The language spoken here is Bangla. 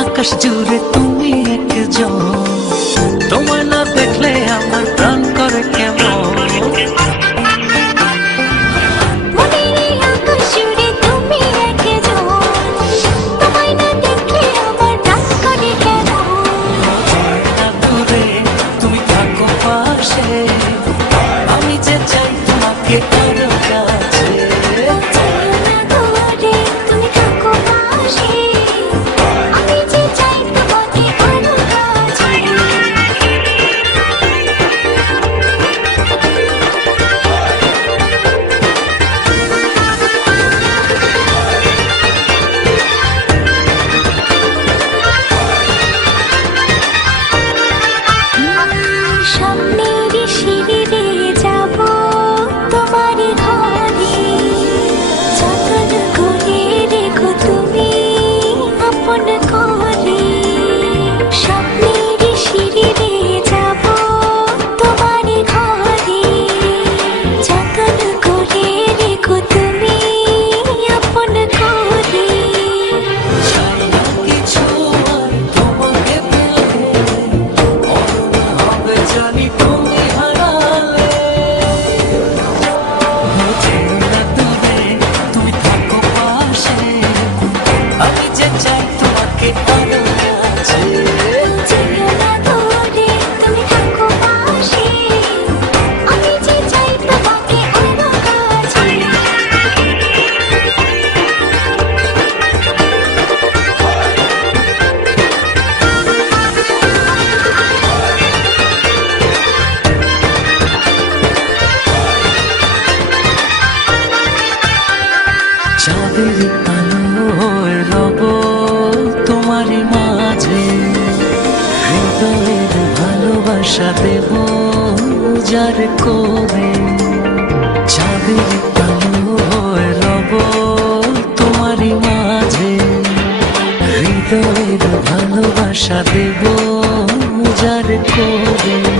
আকাশ জুড়ে তুমি একজন, তোমায় না দেখলে আমার প্রাণ করে কেমন। তুমি থাকো পাশে, আমি যে চাই তোমাকে আরো কাছে। চাঁদের আলো হয়ে রব তোমার মাঝে, হৃদয়ের ভালোবাসা দেব যার করে। চাঁদের আলো হয়ে রব তোমার মাঝে, হৃদয়ের ভালোবাসা দেব যার করে।